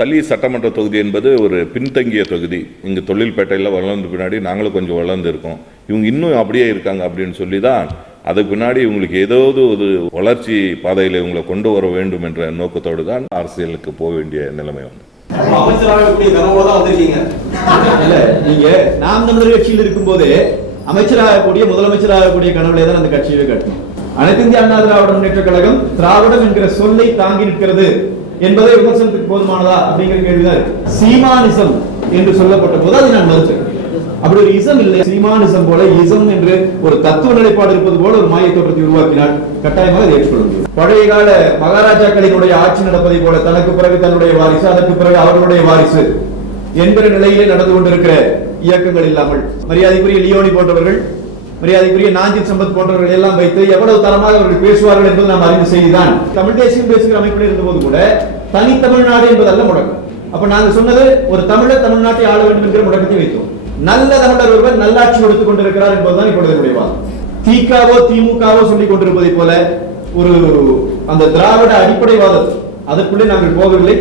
தளி சட்டமன்ற தொகுதி என்பது ஒரு பின்தங்கிய தொகுதி. இங்கே தொழில்பேட்டையில் வளர்ந்த பின்னாடி நாங்களும் கொஞ்சம் வளர்ந்து இருக்கோம். இவங்க இன்னும் அப்படியே இருக்காங்க அப்படின்னு சொல்லி தான் அதுக்கு பின்னாடி இவங்களுக்கு ஏதாவது ஒரு வளர்ச்சி பாதையில் இவங்களை கொண்டு வர வேண்டும் என்ற நோக்கத்தோடு தான் அரசியலுக்கு போக வேண்டிய நிலைமை வந்து. நீங்க நாம் தமிழர் கட்சியில் இருக்கும் போது அமைச்சராகக்கூடிய முதலமைச்சராகக்கூடிய கனவுலே தான் அந்த கட்சியை கட்டணும். அனைத்து இந்திய அண்ணா திராவிட முன்னேற்ற கழகம் திராவிடம் என்கிற சொல்லை தாங்கி நிற்கிறது என்பதை விமர்சனத்துக்கு போதுமானதா அப்படிங்கிற கேள்விதான். சீமானிசம் என்று சொல்லப்பட்ட போது அதை நான் மறுத்தேன். அப்படி ஒரு இசம் இல்லை. சீமானிசம் போல இசம் என்று ஒரு தத்துவ நிலைப்பாடு இருப்பது போல ஒரு மாய தோற்றத்தை உருவாக்கினால் கட்டாயமாக அதை ஏற்றுக்கொள்ள முடியும். பழைய கால மகாராஜாக்களினுடைய ஆட்சி நடப்பதை போல தனக்கு பிறகு தன்னுடைய வாரிசு, அதற்கு பிறகு அவர்களுடைய வாரிசு என்கிற நிலையிலே நடந்து கொண்டிருக்கிற இயக்கங்கள் இல்லாமல் மரியாதைக்குரிய லியோனி போன்றவர்கள், மரியாதைக்குரிய நாஞ்சில் சம்பத் போன்றவர்கள் எல்லாம் வைத்து எவ்வளவு தரமாக அவர்கள் பேசுவார்கள் என்பது நாம் அறிந்த செய்திதான். தமிழ் தேசியம் பேசுகிற அமைப்பில் இருந்தபோது கூட தனி தமிழ்நாடு என்பதல்ல முழக்கம். அப்ப நாங்க சொன்னது ஒரு தமிழர் தமிழ்நாட்டை ஆள வேண்டும் என்கிற முழக்கத்தை வைத்தோம். நல்ல தமிழர் ஒருவர் நல்லாட்சி கொடுத்துக் கொண்டிருக்கிறார் என்பதுதான் இப்பொழுது என்னுடைய வாதம். திகாவோ திமுகவோ சொல்லிக் கொண்டிருப்பதை போல ஒரு அந்த திராவிட அடிப்படைவாதம் அதற்குள்ளே நாங்கள் போகவில்லை.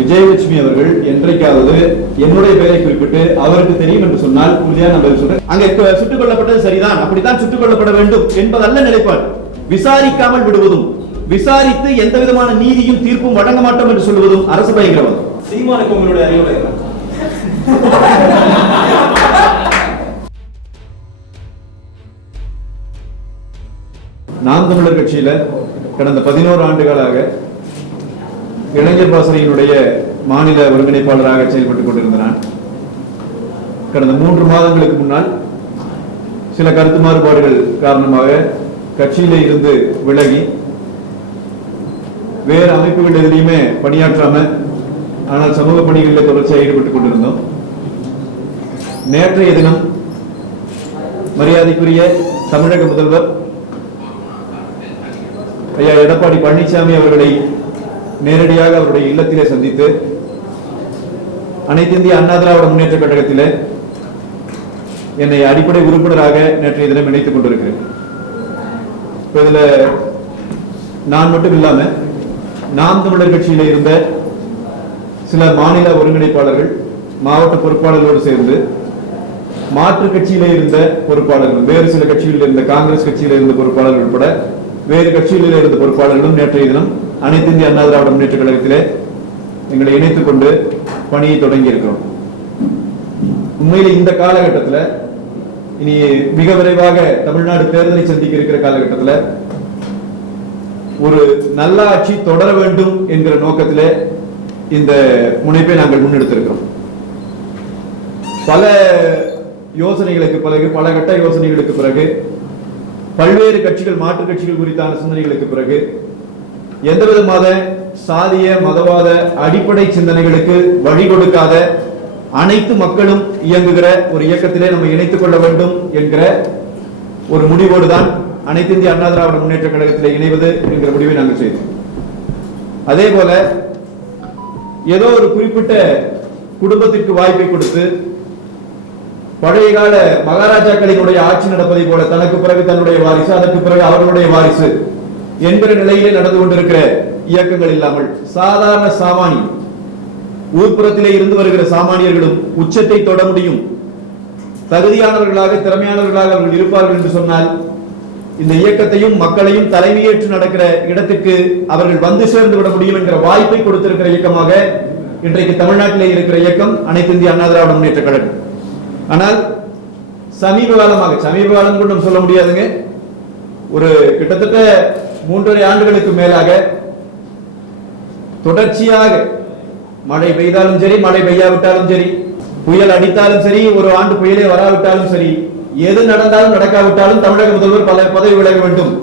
விஜயலட்சுமி அவர்கள் என்றைக்காவது என்னுடைய பெயரை குறிப்பிட்டு அவருக்கு தெரியும் என்று சொன்னால் உறுதியாக நான் பதில் சொல்றேன். அங்கே சுட்டுக் கொல்லப்பட்டது சரிதான், அப்படித்தான் சுட்டுக் கொல்லப்பட வேண்டும் என்பதல்ல நிலைப்பாடு. விசாரிக்காமல் விடுவதும், விசாரித்து எந்த விதமான நீதியும் தீர்ப்பும் வழங்க மாட்டோம் என்று சொல்வதும் அரசு பயங்கரவாதம். சீமானுக்கு உங்களுடைய அறிவுரை நாம் தமிழர் கட்சியில கடந்த 11 ஆண்டுகளாக இளைஞர் பாசறையினுடைய மாநில ஒருங்கிணைப்பாளராக செயல்பட்டுக் கொண்டிருந்த நான் கடந்த 3 மாதங்களுக்கு முன்னால் சில கருத்து மாறுபாடுகள் காரணமாக கட்சியிலே இருந்து விலகி வேறு அமைப்புகள் எதிலையுமே பணியாற்றாம ஆனால் சமூக பணிகளில் தொடர்ச்சியாக ஈடுபட்டுக் கொண்டிருந்தோம். நேற்றைய தினம் மரியாதைக்குரிய தமிழக முதல்வர் ஐயா எடப்பாடி பழனிசாமி அவர்களை நேரடியாக அவருடைய இல்லத்திலே சந்தித்து அனைத்து இந்திய அண்ணா திராவிட முன்னேற்ற கழகத்திலே என்னை அடிப்படை உறுப்பினராக நேற்றைய தினம் இணைத்துக் கொண்டிருக்கிறேன். இதுல நான் மட்டும் இல்லாம நாம் தமிழர் கட்சியில இருந்த சில மாநில ஒருங்கிணைப்பாளர்கள், மாவட்ட பொறுப்பாளர்களோடு சேர்ந்து மாற்று கட்சியில இருந்த பொறுப்பாளர்கள், வேறு சில கட்சியில் இருந்த காங்கிரஸ் கட்சியில இருந்த பொறுப்பாளர்கள் உட்பட வேறு கட்சிகளில் இருந்த பொறுப்பாளர்களும் நேற்றைய தினம் அனைத்து இந்திய அண்ணா திராவிட முன்னேற்ற கழகத்திலே எங்களை இணைத்துக் கொண்டு பணியை தொடங்கி இருக்கிறோம். உண்மையிலே இந்த காலகட்டத்தில் இனி மிக விரைவாக தமிழ்நாடு தேர்தலை சந்திக்க இருக்கிற காலகட்டத்தில் ஒரு நல்ல ஆட்சி தொடர வேண்டும் என்கிற நோக்கத்திலே இந்த முனைப்பை நாங்கள் முன்னெடுத்திருக்கிறோம். பல யோசனைகளுக்கு பிறகு, பல கட்ட யோசனைகளுக்கு பிறகு, பல்வேறு கட்சிகள் மாற்று கட்சிகள் குறித்தான சிந்தனைகளுக்கு பிறகு எந்த விதமான சாதிய மதவாத அடிப்படை சிந்தனைகளுக்கு வழி கொடுக்காத அனைத்து மக்களும் இயங்குகிற ஒரு இயக்கத்திலே நம்ம இணைத்துக் கொள்ள வேண்டும் என்கிற ஒரு முடிவோடு தான் அனைத்து இந்திய அண்ணா திராவிட முன்னேற்ற கழகத்திலே இணைவது என்கிற முடிவை நாங்கள் செய்தோம். அதே போல ஏதோ ஒரு குறிப்பிட்ட குடும்பத்திற்கு வாய்ப்பை கொடுத்து பழைய கால மகாராஜாக்களினுடைய ஆட்சி நடப்பதை போல தனக்கு பிறகு தன்னுடைய வாரிசு, அதற்கு பிறகு அவர்களுடைய வாரிசு என்கிற நிலையிலே நடந்து கொண்டிருக்கிற இயக்கங்கள் இல்லாமல் சாதாரண சாமானிய ஊர்ப்புறத்திலே இருந்து வருகிற சாமானியர்களும் உச்சத்தை தொட முடியும், தகுதியானவர்களாக திறமையானவர்களாக அவர்கள் இருப்பார்கள் என்று சொன்னால் இந்த இயக்கத்தையும் மக்களையும் தலைமையேற்று நடக்கிற இடத்துக்கு அவர்கள் வந்து சேர்ந்து விட முடியும் என்கிற வாய்ப்பை கொடுத்திருக்கிற இயக்கமாக இன்றைக்கு தமிழ்நாட்டிலே இருக்கிற இயக்கம் அனைத்து இந்திய அண்ணா திராவிட முன்னேற்ற கழகம். ஆனால் சமீப காலம் கூட சொல்ல முடியாதுங்க, ஒரு கிட்டத்தட்ட 3.5 ஆண்டுகளுக்கு மேலாக தொடர்ச்சியாக மழை பெய்தாலும் சரி, மழை பெய்யாவிட்டாலும் சரி, புயல் அடித்தாலும் சரி, ஒரு ஆண்டு புயலே வராவிட்டாலும் சரி, எது நடந்தாலும் நடக்காவிட்டாலும் தமிழக முதல்வர் பதவி விலக வேண்டும்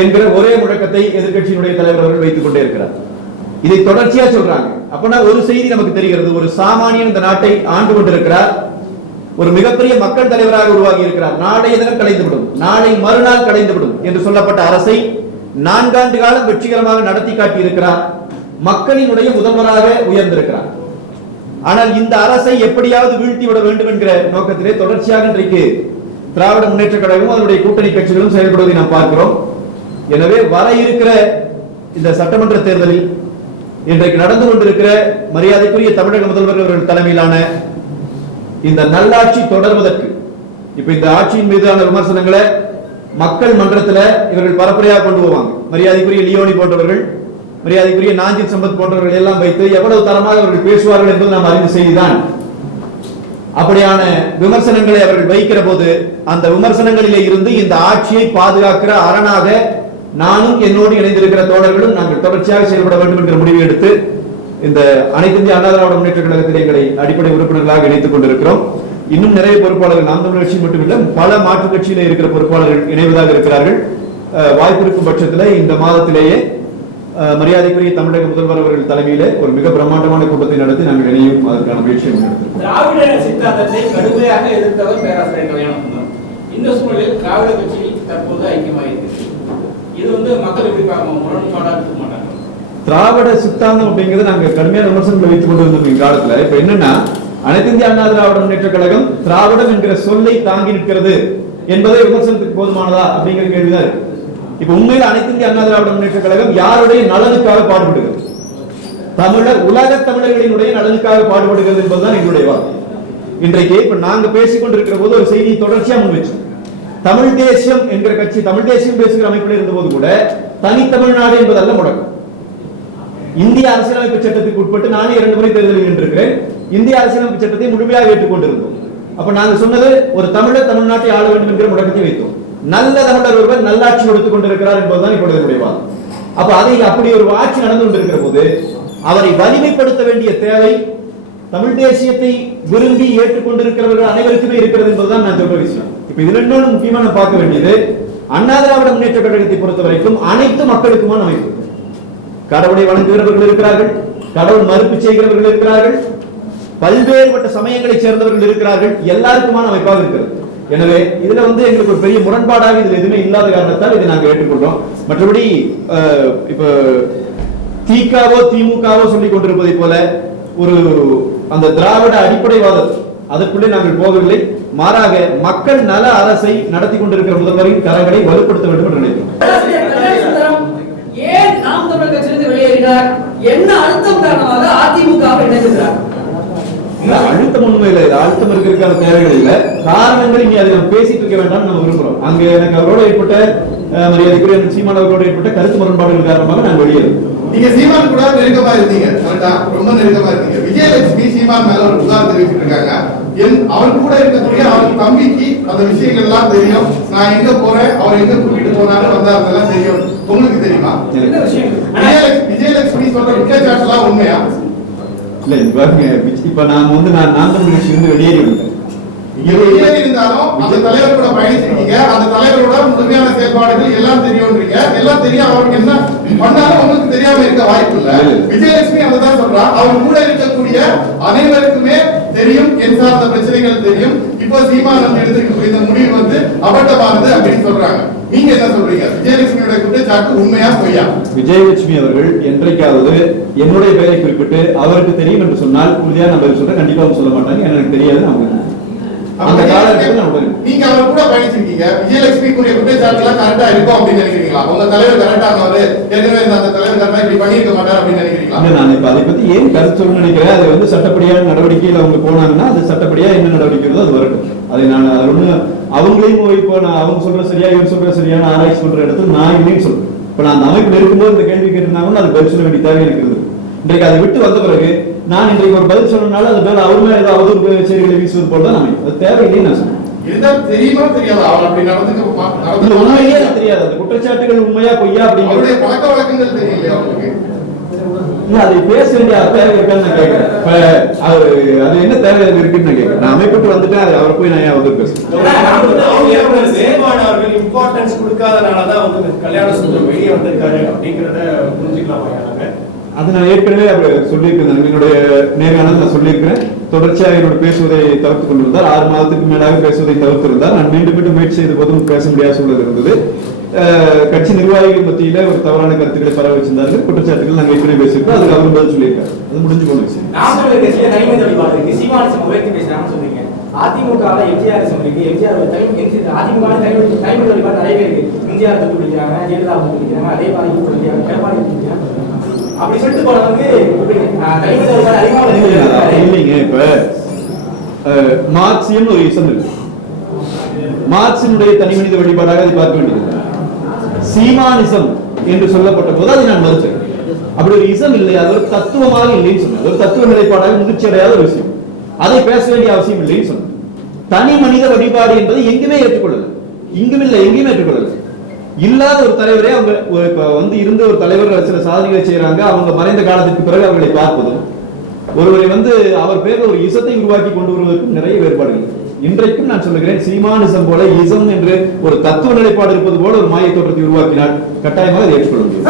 என்கிற ஒரே முழக்கத்தை எதிர்கட்சியினுடைய தலைவர் அவர்கள் வைத்துக் கொண்டே இருக்கிறார். இதை தொடர்ச்சியா சொல்றாங்க. அப்பனா ஒரு செய்தி நமக்கு தெரிகிறது, ஒரு சாமானியன் இந்த நாட்டை ஆண்டு கொண்டிருக்கிறார், ஒரு மிகப்பெரிய மக்கள் தலைவராக உருவாகி இருக்கிறார். நாளைய தினம் கலைந்துவிடும், நாளை மறுநாள் கலைந்துவிடும் என்று சொல்லப்பட்ட அரசை 4 ஆண்டு காலம் வெற்றிகரமாக நடத்தி காட்டி இருக்கிறார். மக்களினுடைய முதல்வராக உயர்ந்திருக்கிறார். ஆனால் இந்த அரசை எப்படியாவது வீழ்த்தி விட வேண்டும் என்கிற நோக்கத்திலே தொடர்ச்சியாக இன்றைக்கு திராவிட முன்னேற்ற கழகமும் அதனுடைய கூட்டணி கட்சிகளும் செயல்படுவதை நாம் பார்க்கிறோம். எனவே வர இருக்கிற இந்த சட்டமன்ற தேர்தலில் இன்றைக்கு நடந்து கொண்டிருக்கிற மரியாதைக்குரிய தமிழக முதல்வர் அவர்கள் தலைமையிலான இந்த நல்லாட்சி தொடர்வதற்கு இப்ப இந்த ஆட்சியின் மீதான விமர்சனங்களை மக்கள் மன்றத்தில் இவர்கள் பரப்புரையாக கொண்டு போவாங்க. மரியாதைக்குரிய லியோனி போன்றவர்கள், மரியாதைக்குரிய நாஞ்சித் சம்பத் போன்றவர்கள் எல்லாம் வைத்து எவ்வளவு தரமாக அவர்கள் பேசுவார்கள் என்பது நாம் அறிந்த செய்திதான். அப்படியான விமர்சனங்களை அவர்கள் வைக்கிற போது அந்த விமர்சனங்களிலே இருந்து இந்த ஆட்சியை பாதுகாக்கிற அரணாக நானும் என்னோடு இணைந்திருக்கிற தோழர்களும் நாங்கள் தொடர்ச்சியாக செயல்பட வேண்டும் என்கிற முடிவை எடுத்து இந்த அனைத்து இந்திய அண்ணா திராவிட முன்னேற்ற கழகத்தில் எங்களை அடிப்படை உறுப்பினர்களாக இணைத்துக் கொண்டிருக்கிறோம். இன்னும் நிறைய பொறுப்பாளர்கள், நாம் தமிழர் கட்சி மட்டுமில்லை, பல மாற்றுக் கட்சியில இருக்கிற பொறுப்பாளர்கள் இணைவதாக இருக்கிறார்கள். வாய்ப்பு இருக்கும் பட்சத்தில் இந்த மாதத்திலேயே மரியாதைக்குரிய தமிழக முதல்வர் அவர்கள் தலைமையிலே ஒரு மிக பிரம்மாண்டமான கூட்டத்தை நடத்தி நாங்கள் இணையும் அதற்கான முயற்சியை முன்னெடுத்திருக்கிறோம். திராவிட சித்தாந்தத்தை கடுமையாக எதிர்த்தவர் பேராசிரியர் கல்யாணசுந்தரம். இந்த சூழலில் திராவிட கட்சியில் தற்போது ஐக்கியமாயிருக்கு. இது மக்கள் எப்படி முரண்பாடாக இருக்க மாட்டாங்க. திராவிட சித்தாந்தம் அப்படிங்கிறது நாங்க கடுமையான விமர்சனங்களை வைத்துக் கொண்டு வந்தோம் இக்காலத்துல. இப்ப என்னன்னா, அனைத்து இந்திய அண்ணா திராவிட முன்னேற்ற கழகம் திராவிடம் என்கிற சொல்லை தாங்கி நிற்கிறது என்பதை விமர்சனத்துக்கு போதுமானதா அப்படிங்கிற கேள்விதான் இருக்கு. இப்ப உண்மையில் அனைத்து இந்திய அண்ணா திராவிட முன்னேற்ற கழகம் யாருடைய நலனுக்காக பாடுபடுகிறது? உலக தமிழர்களினுடைய நலனுக்காக பாடுபடுகிறது என்பதுதான் எங்களுடைய வார்த்தை. இன்றைக்கு இப்ப நாங்க பேசிக் கொண்டிருக்கிற போது ஒரு செய்தியை தொடர்ச்சியா முன்வச்சோம். தமிழ் தேசியம் என்கிற கட்சி, தமிழ் தேசியம் பேசுகிற அமைப்பில் இருந்த போது கூட தனி தமிழ்நாடு என்பதல்ல முடக்கம். இந்திய அரசியலமைப்பு சட்டத்துக்கு உட்பட்டு நானே 2 முறை தேர்தலில் நின்றிருக்கிறேன். இந்திய அரசியலமைப்பு சட்டத்தை முழுமையாக ஏற்றுக்கொண்டிருந்தோம். அப்ப நாங்க சொன்னது ஒரு தமிழர் தமிழ்நாட்டை ஆள வேண்டும் என்கிற முடக்கத்தை வைத்தோம். நல்ல தமிழர் ஒருவர் நல்லாட்சி கொடுத்துக் கொண்டிருக்கிறார் என்பதுதான் இப்பொழுது வாதம். அப்ப அதை அப்படி ஒரு ஆட்சி நடந்து கொண்டிருக்கிற போது அவரை வலிமைப்படுத்த வேண்டிய தேவை தமிழ் தேசியத்தை விரும்பி ஏற்றுக்கொண்டிருக்கிறவர்கள் அனைவருக்குமே இருக்கிறது என்பதுதான் நான் சொல்ற விஷயம். இப்ப இதுல இன்னொன்று முக்கியமான பார்க்க வேண்டியது, அண்ணா திராவிட முன்னேற்ற கழகத்தை பொறுத்த வரைக்கும் அனைத்து மக்களுக்குமான அமைப்பு. கடவுளை வணங்குகிறவர்கள் இருக்கிறார்கள், கடவுள் மறுப்பு செய்கிறவர்கள் இருக்கிறார்கள், பல்வேறுபட்ட சமயங்களை சேர்ந்தவர்கள் இருக்கிறார்கள், எல்லாருக்குமான அமைப்பாக இருக்கிறது. எனவே இதுல எங்களுக்கு ஒரு பெரிய முரண்பாடாக இதுல எதுவுமே இல்லாத காரணத்தால் இதை நாங்கள் ஏற்றுக்கொண்டோம். மற்றபடி இப்ப திகாவோ திமுகவோ சொல்லிக் கொண்டிருப்பதை போல ஒரு அந்த திராவிட அடிப்படைவாதம் அதற்குள்ளே நாங்கள் போகவில்லை. மாறாக மக்கள் நல அரசை நடத்தி கொண்டிருக்கிற முதல்வரின் கரங்களை வலுப்படுத்த வேண்டும் என்று நினைக்கிறோம். ஏன் நாம் தமிழர் கட்சியிலிருந்து வெளியேறினார்? என்ன அழுத்தம் காரணமாக அதிமுகவை இணைந்தார்? அழுத்தம் உண்மையில அழுத்தம் இருக்கிறதுக்கான தேவைகள் இல்ல, காரணங்கள் இனி அதை நம்ம பேசிட்டு இருக்க வேண்டாம் நம்ம விரும்புறோம். அங்க எனக்கு அவரோட ஏற்பட்ட மரியாதைக்குரிய சீமான் அவரோட ஏற்பட்ட கருத்து முரண்பாடுகள் காரணமாக நான் வெளியேறும். நீங்க சீமான் கூட நெருக்கமா இருந்தீங்க, ரொம்ப நெருக்கமா இருந்தீங்க. விஜயலட்சுமி சீமான் மேல ஒரு புகார் தெரிவிச்சிட்டு இருக்காங்க. அவன் கூட இருக்கக்கூடிய அவன் தம்பிக்கு அந்த விஷயங்கள் எல்லாம் தெரியும். நான் எங்க போறேன், அவர் எங்க கூட்டிட்டு போனாரு வந்தாருலாம் தெரியும். உங்களுக்கு தெரியுமா? விஜயலட்சுமி சொல்ற குற்றச்சாட்டு எல்லாம் உண்மையா? இல்ல இப்ப நான் நான் தமிழ் கட்சியிலிருந்து வெளியேறி இருந்தாலும் அந்த தலைவர் கூட பயணிச்சிருக்கீங்க. அந்த தலைவரோட முழுமையான செயல்பாடுகள் எல்லாம் தெரியும்ன்றீங்க. எல்லாம் தெரியும், அவருக்கு என்ன பண்ணாலும் உங்களுக்கு தெரியாம இருக்க வாய்ப்பு இல்ல. விஜயலட்சுமி அதுதான் சொல்றா, அவர் கூட இருக்கக்கூடிய அனைவருக்குமே தெரியும், என் சார்ந்த பிரச்சனைகள் தெரியும். இப்போ சீமான் எடுத்துக்கூடிய இந்த முடிவு அபட்டமானது அப்படின்னு சொல்றாங்க. நீங்க என்ன சொல்றீங்க? விஜயலட்சுமியோட குற்றச்சாட்டு உண்மையா பொய்யா? விஜயலட்சுமி அவர்கள் என்றைக்காவது என்னுடைய பெயரை குறிப்பிட்டு அவருக்கு தெரியும் என்று சொன்னால் உறுதியா நான் பதில் சொல்றேன். கண்டிப்பா சொல்ல மாட்டாங்க, எனக்கு தெரியாது. அந்த காலகட்டத்தில் நீங்க அவர் கூட பயணிச்சிருக்கீங்க. விஜயலட்சுமி கூறிய குற்றச்சாட்டு எல்லாம் கரெக்டா இருக்கும் அப்படின்னு நினைக்கிறீங்களா? உங்க தலைவர் கரெக்டானவரு, ஏற்கனவே அந்த தலைவர் கரெக்டா இப்படி பண்ணிருக்க மாட்டார் அப்படின்னு நினைக்கிறீங்களா? நான் இப்ப அதை பத்தி ஏன் கருத்து சொல்ல நினைக்கிறேன். அது சட்டப்படியான நடவடிக்கையில் அவங்க போனாங்கன்னா அது சட்டப்படியா என்ன நடவடிக்கை அது வரட்டும். அதை நான் ஒண்ணு அவங்களையும் இப்போ அவங்க சொல்ற சரியா இவர் சொல்ற சரியான ஆராய்ச்சி பண்ற இடத்துல நான் இல்லைன்னு சொல்றேன். இப்ப நான் அந்த அமைப்பில் இருக்கும்போது இந்த கேள்வி கேட்டிருந்தாங்கன்னா அது பதில் சொல்ல வேண்டிய தேவை இருக்கிறது. இன்றைக்கு அதை விட்டு வந்த பிறகு நான் இன்றைக்கு ஒரு பதில் சொன்னனால அது மேல அவர் மேல ஏதாவது அவதூறு செய்திகளை வீசுவது போலதான் அமைப்பு. அது தேவையில்லைன்னு நான் சொல்றேன். தெரியுமா தெரியாது அவர் அப்படி நடந்துக்க உண்மையே தெரியாது. அந்த குற்றச்சாட்டுகள் உண்மையா பொய்யா அப்படிங்கிறது பழக்க வழக்கங்கள் தெரியலையா அவங்களுக்கு? அதை பேச வேண்டிய தேவை இருக்கான்னு நான் கேட்கிறேன். அது என்ன தேவை இருக்குன்னு நான் கேட்கிறேன். நான் அமைப்புக்கு வந்துட்டேன், அதை அவரை போய் நான் ஏன் வந்து பேசுறேன்? அவர்கள் இம்பார்ட்டன்ஸ் கொடுக்காதனாலதான் கல்யாணசுந்தரம் வெளியே வந்திருக்காரு அப்படிங்கறத புரிஞ்சுக்கலாமா? அது நான் ஏற்கனவே அவர் சொல்லியிருக்கிறேன். என்னுடைய நேர்காணல் நான் சொல்லியிருக்கிறேன். தொடர்ச்சியாக என்னோட பேசுவதை தவிர்த்து கொண்டிருந்தார். 6 மாதத்துக்கு மேலாக பேசுவதை தவிர்த்திருந்தார். நான் மீண்டும் மீண்டும் முயற்சி செய்த போதும் பேச முடியாத சூழல் இருந்தது. கட்சி நிர்வாகிகள் மத்தியில ஒரு தவறான கருத்துக்களை பரவ வச்சிருந்தார்கள். குற்றச்சாட்டுகள் நாங்கள் ஏற்கனவே பேசியிருக்கோம். அதுக்கு அவர் பதில் சொல்லியிருக்காரு. அது முடிஞ்சு போச்சு. அதிமுக எம்ஜிஆர் எம்ஜிஆர் அதிமுக தனிமை வழிபாடு நிறைய பேர் இருக்கு. எம்ஜிஆர் பிடிக்கிறாங்க, ஜெயலலிதா பிடிக்கிறாங்க, அதே மாதிரி எடப்பாடி பிடிக்கிறாங்க. அப்படி சொல்லிட்டு போனவங்க தனிமனித வழிபாடு அதிகமாக இல்லைங்க. இப்ப மார்க்சியம் ஒரு இசம் இருக்கு. மார்க்சினுடைய தனிமனித வழிபாடாக அதை பார்க்க வேண்டியது. சீமானிசம் என்று சொல்லப்பட்ட போது அதை நான் மறுத்தேன். அப்படி ஒரு இசம் இல்லை, அது ஒரு தத்துவமாக இல்லைன்னு சொன்னேன். ஒரு தத்துவ நிலைப்பாடாக முதிர்ச்சி அடையாத ஒரு விஷயம், அதை பேச வேண்டிய அவசியம் இல்லைன்னு சொன்னேன். தனி மனித வழிபாடு என்பது எங்குமே ஏற்றுக்கொள்ளல, இங்கும் இல்லை, எங்கேயுமே ஏற்றுக்கொள்ளல. இல்லாத ஒரு தலைவரே அவங்க இப்ப வந்து இருந்த ஒரு தலைவர்கள் சில சாதனைகளை செய்யறாங்க, அவங்க மறைந்த காலத்திற்கு பிறகு அவர்களை பார்ப்பதும், ஒருவரை வந்து அவர் பேர்ல ஒரு இசத்தை உருவாக்கி கொண்டு வருவதற்கும் நிறைய வேறுபாடுகள். இன்றைக்கும் நான் சொல்லுகிறேன், சீமானிசம் போல இசம் என்று ஒரு தத்துவ நிலைப்பாடு இருப்பது போல ஒரு மாய தோற்றத்தை உருவாக்கினால் கட்டாயமாக அதை ஏற்றுக்கொள்ள முடியும்.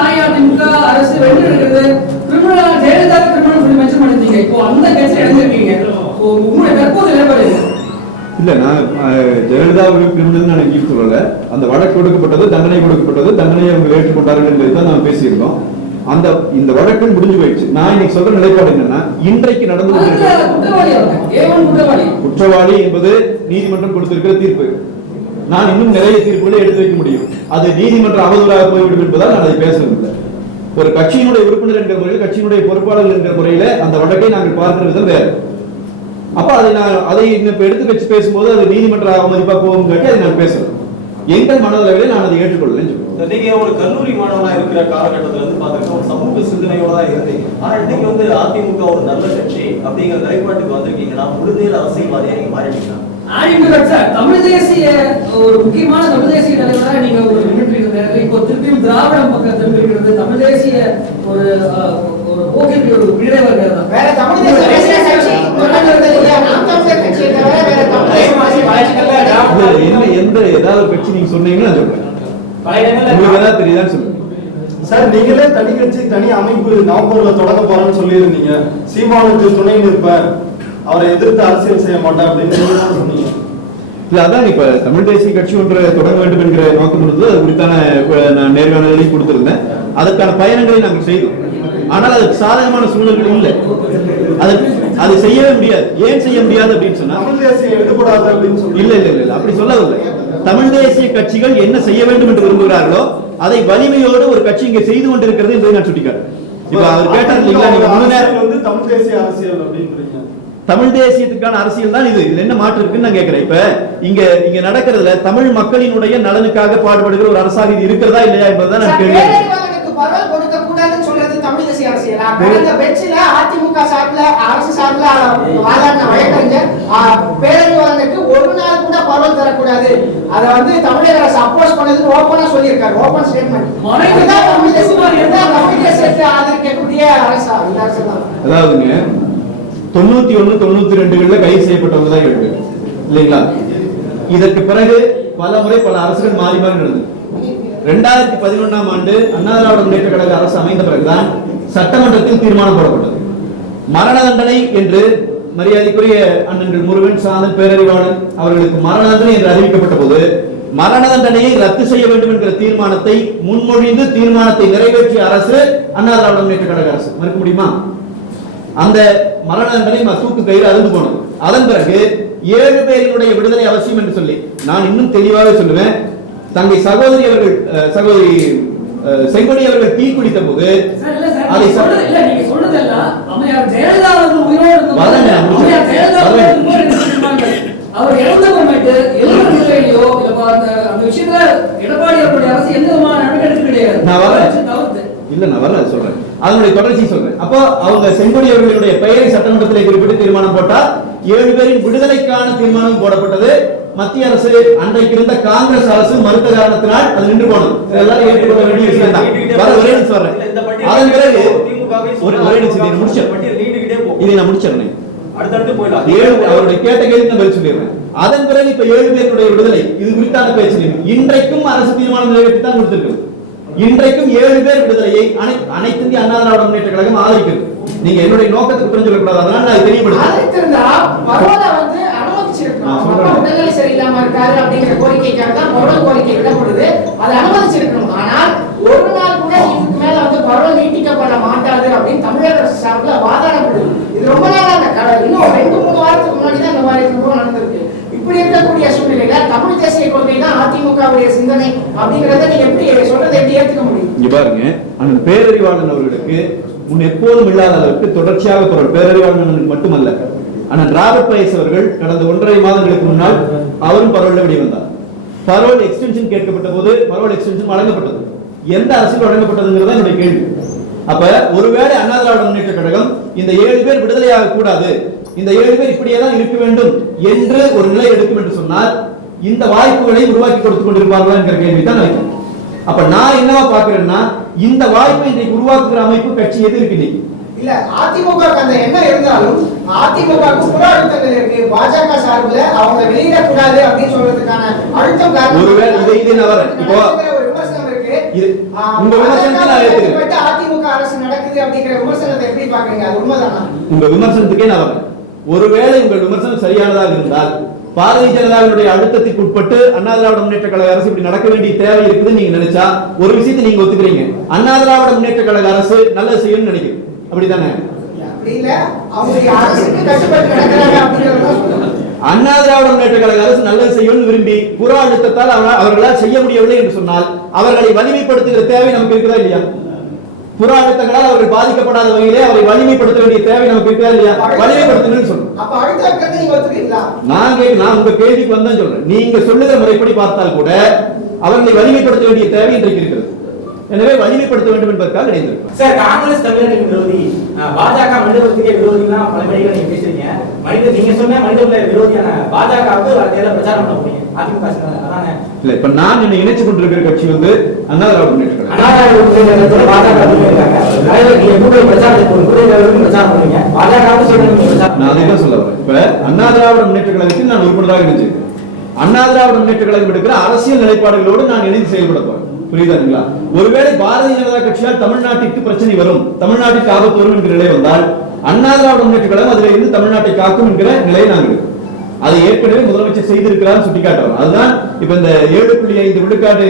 அஇஅதிமுக அரசு வென்றிருக்கிறது. கிரிமினல் ஜெயலலிதா கிரிமினல் சொல்லி மென்ஷன் பண்ணிருந்தீங்க. இப்போ அந்த கேஸ்ல இணைஞ்சிருக்கீங்க. உங்களுடைய தற்போது நிலைப்பாடு இல்ல, நான் ஜெயலலிதா கிரிமினல் நான் எங்கேயும் சொல்லல. அந்த வழக்கு கொடுக்கப்பட்டது, தண்டனை கொடுக்கப்பட்டது, தண்டனையை அவங்க ஏற்றுக்கொண்டார்கள் என்பதை நான் பேசியிருந்தோம். இந்த வழக்கு முடிஞ்சு போயிடுச்சு. நான் இன்னைக்கு சொல்ற நிலைப்பாடு என்னன்னா, இன்றைக்கு நடந்து குற்றவாளி என்பது நீதிமன்றம் கொடுத்திருக்கிற தீர்ப்பு. நான் இன்னும் நிறைய தீர்ப்புகளை எடுத்து வைக்க முடியும். அது நீதிமன்ற அவதூறாக போய்விடும் என்பதால் நான் அதை பேசவில்லை. ஒரு கட்சியினுடைய உறுப்பினர் என்கிற முறையில், கட்சியினுடைய பொறுப்பாளர்கள் என்கிற முறையில அந்த வழக்கை நாங்கள் பார்க்கிற விதம் வேறு. அப்ப அதை இப்ப எடுத்து வச்சு பேசும்போது அது நீதிமன்ற அவமதிப்பா போகும் காட்டி அதை நான் பேசுறேன். எங்கள் மனதளவிலே நான் அதை ஏற்றுக்கொள்ளலன்னு சொல்றேன். நீங்க ஒரு கல்லூரி மாணவனா இருக்கிற காலகட்டத்துல இருந்து பாத்தீங்கன்னா ஒரு சமூக சிந்தனையோட தான் இருந்தீங்க. ஆனா இன்னைக்கு வந்து அதிமுக ஒரு நல்ல கட்சி அப்படிங்கிற நிலைப்பாட்டுக்கு வந்திருக்கீங்கன்னா முழுநேர அரசியல்வாதியா நீங்க மாறிட்டீங்க. தமிழ் தேசிய ஒரு முக்கியமான தமிழ் தேசிய தலைவராக நீங்க ஒரு நின்றுட்டு இப்போ திருப்பியும் திராவிடம் பக்கம் திரும்பிக்கிறது தமிழ் தேசிய ஒரு போக்கிற்கு ஒரு விடை வருகிறது. வேற தமிழ் தேசிய கட்சி நாம் தமிழர் கட்சியை தவிர வேற தமிழ் எந்த ஏதாவது கட்சி நீங்க சொன்னீங்கன்னா சொல்றேன். உங்களுக்கு ஏதாவது தெரியுதான்னு சொல்லுங்க சார். நீங்களே தனி கட்சி தனி அமைப்பு நவம்பர்ல தொடங்க போறேன்னு சொல்லி இருந்தீங்க. சீமானுக்கு துணை நிற்பேன், அவரை எதிர்த்து அரசியல் செய்ய மாட்டேன் அப்படின்னு சொன்னீங்க. இல்ல, அதான் இப்ப தமிழ் தேசிய கட்சி ஒன்றை தொடங்க வேண்டும் என்கிற நோக்கம் இருந்தது. அது குறித்தான நான் நேர்காணல்களையும் கொடுத்திருந்தேன். அதற்கான பயணங்களை நாங்கள் செய்தோம். ஆனால் அதுக்கு சாதகமான சூழல்கள் இல்லை. அது செய்யவே முடியாது. ஏன் செய்ய முடியாது அப்படின்னு சொன்னா, தமிழ் தேசியம் எடுக்கூடாது அப்படின்னு சொல்லி இல்ல இல்ல இல்ல அப்படி சொல்லவில்லை. தமிழ் தேசிய கட்சிகள் என்ன செய்ய வேண்டும் என்று விரும்புகிறார்களோ அதை வலிமையோடு ஒரு கட்சி இங்க செய்து கொண்டிருக்கிறது என்பதை நான் சுட்டிக்காட்டேன். இப்ப அவர் கேட்டார் இல்லைங்களா, நீங்க முழு நேரம் வந்து தமிழ் தேசிய அரசியல் அப்படின்றீங்க. தமிழ் தேசியத்துக்கான அரசியல் தான் இது. இதுல என்ன மாற்று இருக்குன்னு நான் கேட்கிறேன். இப்ப இங்க நடக்கிறதுல தமிழ் மக்களினுடைய நலனுக்காக பாடுபடுகிற ஒரு அரசாக இது இருக்கிறதா இல்லையா என்பதுதான் நான் கேட்கிறேன். பரவல் கொடுக்க கூடாதுன்னு சொல்றது தமிழ் தேசிய அரசியலா? கடந்த பெஞ்சில அதிமுக சார்பில் அரசு சார்பில் வாதாடின வழக்கறிஞர் பேரறிவாளனுக்கு ஒரு நாள் கூட பரவல் தரக்கூடாது, அதை வந்து தமிழக அரசு அப்போஸ் பண்ணதுன்னு ஓப்பனா சொல்லியிருக்காரு. Open statement. தமிழ் தேசியத்தை ஆதரிக்கக்கூடிய அரசா இந்த அரசு தான். அதாவதுங்க 91, 92களில் கைது செய்யப்பட்டவங்க தான் 7 பேர் இல்லைங்களா? இதற்கு பிறகு பல முறை பல அரசுகள் மாறி மாறி நடந்தது. 2011ஆம் ஆண்டு அண்ணா திராவிட முன்னேற்ற கழக அரசு அமைந்த பிறகுதான் சட்டமன்றத்தில் தீர்மானம் போடப்பட்டது. மரண தண்டனை என்று மரியாதைக்குரிய அண்ணன்கள் முருகன், சாந்தன், பேரறிவாளன் அவர்களுக்கு மரண தண்டனை என்று அறிவிக்கப்பட்ட போது மரண தண்டனையை ரத்து செய்ய வேண்டும் என்கிற தீர்மானத்தை முன்மொழிந்து தீர்மானத்தை நிறைவேற்றிய அரசு அண்ணா திராவிட முன்னேற்ற கழக அரசு. மறுக்க முடியுமா? அந்த மரண தண்டனை தூக்கு கயிறு அறுந்து போனது. அதன் பிறகு 7 பேரினுடைய விடுதலை அவசியம் என்று சொல்லி நான் இன்னும் தெளிவாக சொல்லுவேன். தங்கை சகோதரி அவர்கள் சகோதரி செங்கொடி அவர்கள் தீ குடித்த போது அதை நீங்க சொல்றதெல்லாம் அம்மையார் ஜெயலலிதா அவர்கள் உயிரோடு அவர் இறந்த போயிட்டு எழுதுறையோ அந்த விஷயத்துல எடப்பாடி அவர்களுடைய அரசு எந்த விதமான நடவடிக்கை கிடையாது. நான் வரல சொல்றேன், அதனுடைய தொடர்ச்சி சொல்றேன். அப்போ அவங்க செங்கொடி அவர்களுடைய பெயரை சட்டமன்றத்தில் குறிப்பிட்டு தீர்மானம் போட்டால் 7 பேரின் விடுதலைக்கான தீர்மானம் போடப்பட்டது. மத்திய அரசு அன்றைக்கு இருந்த காங்கிரஸ் அரசு மறுத்த காரணத்தினால் அது நின்று போனது. எல்லாரும் ஏற்றுக்கொள்ள வேண்டிய விஷயம் தான். ஒரே நிமிஷம் சொல்றேன். அதன் பிறகு ஒரே நிமிஷம் முடிச்சிடறேன். இதை நான் முடிச்சிடறேன். அவருடைய கேட்ட கேள்வி பதில் சொல்லிடுறேன். அதன் பிறகு இப்ப 7 பேருடைய விடுதலை இது குறித்தான பேச்சு இன்றைக்கும் அரசு தீர்மானம் நிறைவேற்றி தான் கொடுத்திருக்கு. இன்றைக்கும் 7 பேர் விடுதலையை அனைத்து இந்திய அண்ணா திராவிட முன்னேற்ற கழகம் ஆதரிக்கிறது. நீங்க என்னுடைய நோக்கத்துக்கு புரிஞ்சு சொல்லக்கூடாது, அதனால நான் தெரியப்படுத்துறேன். உடல்நிலை சரியில்லாம இருக்காரு அப்படிங்கிற கோரிக்கைக்காக தான் பரவல் கோரிக்கை விடப்படுது. அதை அனுமதிச்சிருக்கணும். ஆனால் ஒரு நாள் கூட இதுக்கு மேல வந்து பரவல் நீட்டிக்கப்பட மாட்டாது அப்படின்னு தமிழக அரசு சார்பில் வாதாடப்படுது. இது ரொம்ப நாளா இன்னும் 2-3 வாரத்துக்கு முன்னாடி தான் இந்த மாதிரி சம்பவம் நடந்திருக்கு. இப்படி தமிழ் தேசிய கொள்கை தான் அதிமுகவுடைய சிந்தனை அப்படிங்கறத நீங்க எப்படி சொல்றதை எப்படி ஏத்துக்க முடியும்? இங்க பாருங்க, அண்ணன் பேரறிவாளன் அவர்களுக்கு முன் எப்போதும் இல்லாத அளவுக்கு தொடர்ச்சியாக பரவல், பேரறிவாளன் மட்டுமல்ல, அண்ணன் ராபர்ட் பயஸ் அவர்கள் கடந்த 1.5 மாதங்களுக்கு முன்னால் அவரும் பரவல் வெளிவந்தார். பரவல் எக்ஸ்டென்ஷன் கேட்கப்பட்ட போது பரவல் எக்ஸ்டென்ஷன் வழங்கப்பட்டது. எந்த அரசுக்கு வழங்கப்பட்டதுங்கிறதா என்னுடைய கேள்வி. அப்ப ஒருவேளை அண்ணா திராவிட முன்னேற்ற கழகம் இந்த 7 பேர் விடுதலையாக கூடாது, இந்த 7 பேர் இப்படியே தான் இருக்க வேண்டும் என்று ஒரு நிலை எடுக்கும் என்று சொன்னால் இந்த வாய்ப்புகளை உருவாக்கி கொடுத்துக் கொண்டிருப்பார்களா என்கிற கேள்வி தான் வைக்கும். அப்ப நான் என்னவா பாக்குறேன்னா, இந்த வாய்ப்பை இன்றைக்கு உருவாக்குகிற அமைப்பு கட்சி எது இருக்கு இன்னைக்கு? இல்ல, அதிமுக அந்த எண்ணம் இருந்தாலும் அதிமுகவுக்கு புற அழுத்தங்கள் இருக்கு. பாஜக சார்பில் அவங்க வெளியிடக்கூடாது அப்படின்னு சொல்றதுக்கான அழுத்தம் காரணம். ஒருவேளை இதை நான் வரேன். இப்போ ஒரு விமர்சனம் இருக்கு. உங்க விமர்சனத்தை நான் ஏத்துக்கிறேன். அதிமுக அரசு நடக்குது அப்படிங்கிற விமர்சனத்தை எப்படி பாக்குறீங்க? அது உண்மைதானா? உங்க விமர்சனத்துக்கே நான் வரேன். ஒருவேளை உங்கள் விமர்சனம் சரியானதாக இருந்தால் பாரதிய ஜனதாவினுடைய அழுத்தத்திற்கு உட்பட்டு அண்ணா திராவிட முன்னேற்ற கழக அரசு இப்படி நடக்க வேண்டிய தேவை இருக்குதுன்னு நீங்க நினைச்சா ஒரு விஷயத்தை நீங்க ஒத்துக்கிறீங்க, அண்ணா திராவிட முன்னேற்ற கழக அரசு நல்லது செய்யணும்னு நினைக்கிறேன், அப்படித்தானே? அப்படி இல்ல, அவங்க அரசுக்கு கட்டுப்பட்டு நடக்கிறாங்க அப்படிங்கறத சொல்லுங்க. அண்ணா திராவிட முன்னேற்ற கழக அரசு நல்லது செய்யணும்னு விரும்பி புற அழுத்தத்தால் அவர்களால் செய்ய முடியவில்லை என்று சொன்னால் அவர்களை வலிமைப்படுத்துகிற தேவை நமக்கு இருக்குதா இல்லையா? புற அழுத்தங்களால் அவர்கள் பாதிக்கப்படாத வகையிலே அவரை வலிமைப்படுத்த வேண்டிய தேவை நமக்கு இருக்கா இல்லையா? வலிமைப்படுத்தணும்னு சொல்றேன். அப்ப அழுத்தத்தை நீங்க ஒத்துக்கிறீங்களா? நான் உங்க கேள்விக்கு வந்தேன் சொல்றேன். நீங்க சொல்லுகிற முறைப்படி பார்த்தால் கூட அவர்களை வலிமைப்படுத்த வேண்டிய தேவை இன்றைக்கு இருக்கிறது. எனவே வலிமைப்படுத்த வேண்டும் என்பதற்காக இணைந்திருக்கிறோம். சார், காங்கிரஸ் தமிழர்களுக்கு விரோதி, பாஜக மனிதத்துக்கே விரோதிலாம் பல வழிகளை நீங்க பேசுறீங்க. நீங்க சொன்ன மனிதகுல விரோதியான பாஜகவுக்கு தேர்தல் பிரச்சாரம் பண்ண போறீங்க. அதிமுக அதானே? இல்ல, இப்ப நான் என்ன இணைச்சு கொண்டிருக்கிற கட்சி வந்து அண்ணா திராவிட முன்னேற்ற கழகம். அண்ணா திராவிட முன்னேற்ற கழகத்தோட பாஜக இருக்காங்க. நீங்க எப்படி பிரச்சாரத்துக்கு ஒரு குறைந்தளவுக்கு பிரச்சாரம் பண்ணுவீங்க? பாஜகவுக்கு சொல்லுங்க. நான் அதை தான் சொல்ல வரேன். இப்ப அண்ணா திராவிட முன்னேற்ற கழகத்தில் நான் உறுப்பினராக இணைஞ்சிருக்கேன். அண்ணா திராவிட முன்னேற்ற கழகம் எடுக்கிற அரசியல் நிலைப்பாடுகளோடு நான் இணைந்து செயல்பட போறேன். புரியுதுங்களா? ஒருவேளை பாரதிய ஜனதா கட்சியால் தமிழ்நாட்டிற்கு பிரச்சனை வரும், தமிழ்நாட்டிற்கு ஆபத்து வரும் என்கிற நிலை வந்தால் அண்ணா திராவிட முன்னேற்ற கழகம் அதில் இருந்து தமிழ்நாட்டை காக்கும் என்கிற நிலையை நாங்கள் அதை ஏற்கனவே முதலமைச்சர் செய்திருக்கிறார் சுட்டிக்காட்டுவோம். அதுதான் இப்ப இந்த 7.5 விழுக்காடு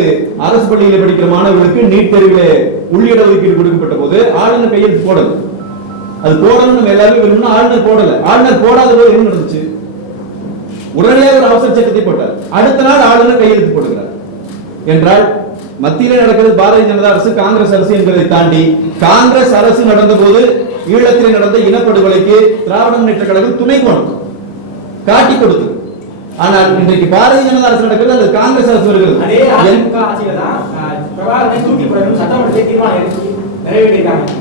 அரசு பள்ளியில் படிக்கிற மாணவர்களுக்கு நீட் தேர்விலே உள்ளிட ஒதுக்கீடு கொடுக்கப்பட்ட போது ஆளுநர் கையெழுத்து போடல. அது போடணும் நம்ம எல்லாரும் விரும்பணும். ஆளுநர் போடல. ஆளுநர் போடாத போது என்ன நடந்துச்சு? உடனடியாக ஒரு அவசர சட்டத்தை போட்டார். அடுத்த நாள் ஆளுநர் கையெழுத்து போடுகிறார் என்றால் மத்தியிலே நடக்கிறது பாரதிய ஜனதா அரசு, காங்கிரஸ் அரசு என்பதை தாண்டி காங்கிரஸ் அரசு நடந்த போது ஈழத்திலே நடந்த இனப்படுகொலைக்கு திராவிட முன்னேற்ற கழகம் துணை போனது, காட்டி கொடுத்தது. ஆனால் இன்றைக்கு பாரதிய ஜனதா அரசு நடக்கிறது, அது காங்கிரஸ் அரசு வருகிறது.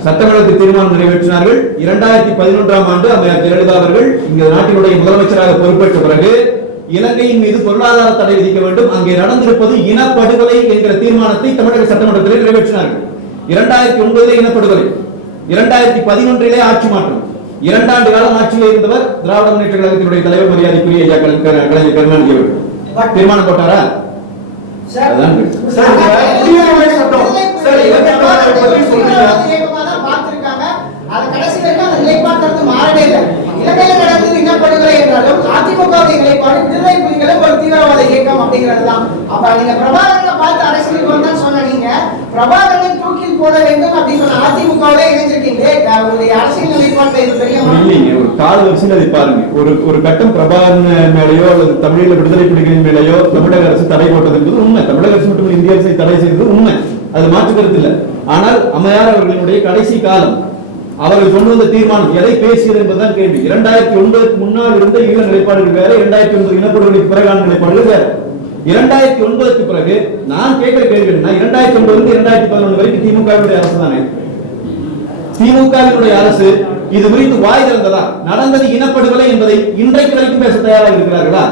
சட்டமன்றத்தில் தீர்மானம் நிறைவேற்றினார்கள். 2011ஆம் ஆண்டு அம்மையார் ஜெயலலிதா அவர்கள் இங்க நாட்டினுடைய முதலமைச்சராக பொறுப்பேற்ற பிறகு இலங்கையின் மீது பொருளாதார தடை விதிக்க வேண்டும், அங்கே நடந்திருப்பது இனப்படுகொலை என்கிற தீர்மானத்தை தமிழக சட்டமன்றத்தில் நிறைவேற்றினார்கள். 2009 இனப்படுகொலை, 2011 ஆட்சி மாற்றம், 2 ஆண்டு காலம் ஆட்சியில் இருந்தவர் திராவிட முன்னேற்ற கழகத்தினுடைய தலைவர் மரியாதைக்குரிய ஐயா கலைஞர் கருணாநிதி அவர்கள் தீர்மானம் போட்டாரா? இலங்கையில் நடந்தது இனப்படுகொலை என்றாலும் அதிமுகவுடைய நிலைப்பாடு விடுதலை புலிகளும் ஒரு தீவிரவாத இயக்கம் அப்படிங்கிறது தான். அப்ப நீங்க பிரபாகரனை பார்த்து அரசியலுக்கு வந்தான்னு சொன்ன நீங்க பிரபாகரனை தூக்கில் போட வேண்டும் அப்படின்னு சொன்ன அதிமுகவோட இணைஞ்சிருக்கீங்களே, உங்களுடைய அரசியல் நிலைப்பாட்டை இது பெரிய இல்லைங்க. ஒரு கால வரிசையில் அதை பாருங்க. ஒரு கட்டம் பிரபாகரன் மேலேயோ அல்லது தமிழீழ விடுதலை புலிகளின் மேலேயோ தமிழக அரசு தடை போட்டது என்பது உண்மை. தமிழக அரசு மட்டும் இந்திய அரசை தடை செய்தது உண்மை, அது மாற்று கருத்து இல்லை. ஆனால் அம்மையார் அவர்களுடைய கடைசி காலம் அவர்கள் கொண்டு வந்த தீர்மானம் எதை பேசியது என்பதுதான் கேள்வி. 2009க்கு முன்னால் இருந்த ஈழ நிலைப்பாடுகள் வேற, 2009 இனப்படுகொலைக்கு பிறகான நிலைப்பாடுகள் வேற. 2009க்கு பிறகு நான் கேட்கிற கேள்வி என்ன, 2009 2011 வரைக்கும் திமுகவினுடைய அரசு தானே. திமுகவினுடைய அரசு இது குறித்து வாய் திறந்ததா? நடந்தது இனப்படுகொலை என்பதை இன்றைக்கு வரைக்கும் பேச தயாராக இருக்கிறார்களா?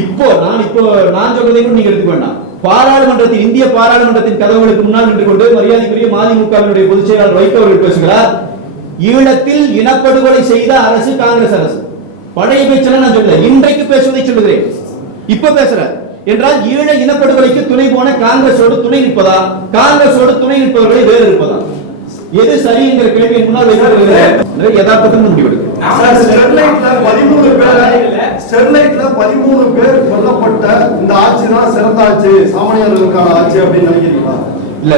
இப்போ நான் சொல்றதை கூட நீங்க எடுத்துக்க வேண்டாம். பாராளுமன்றத்தில், இந்திய பாராளுமன்றத்தின் கதவுகளுக்கு முன்னால் நின்று கொண்டு மரியாதைக்குரிய மதிமுகவினுடைய பொதுச் செயலாளர் வைகோ அவர்கள் பேசுகிறார், ஈழத்தில் இனப்படுகொலை செய்த அரசு காங்கிரஸ் அரசு. பழைய பேச்செல்லாம் நான் சொல்லல, இன்றைக்கு பேசுவதை சொல்லுகிறேன். இப்ப பேசுறார் என்றால் ஈழ இனப்படுகொலைக்கு துணை போன காங்கிரஸோடு துணை நிற்பதா, காங்கிரஸோடு துணை நிற்பவர்களை வேறு இருப்பதா? எது சரி என்கிற கேள்வியை முன்னால் வைக்கிறது யதார்த்தத்தில் முடிவெடுக்கும். ஸ்டெர்லைட்ல 13 பேர் கொல்லப்பட்ட இந்த ஆட்சி தான் சிறந்த ஆட்சி, சாமானியர்களுக்கான ஆட்சி அப்படின்னு நினைக்கிறீங்களா? இல்ல,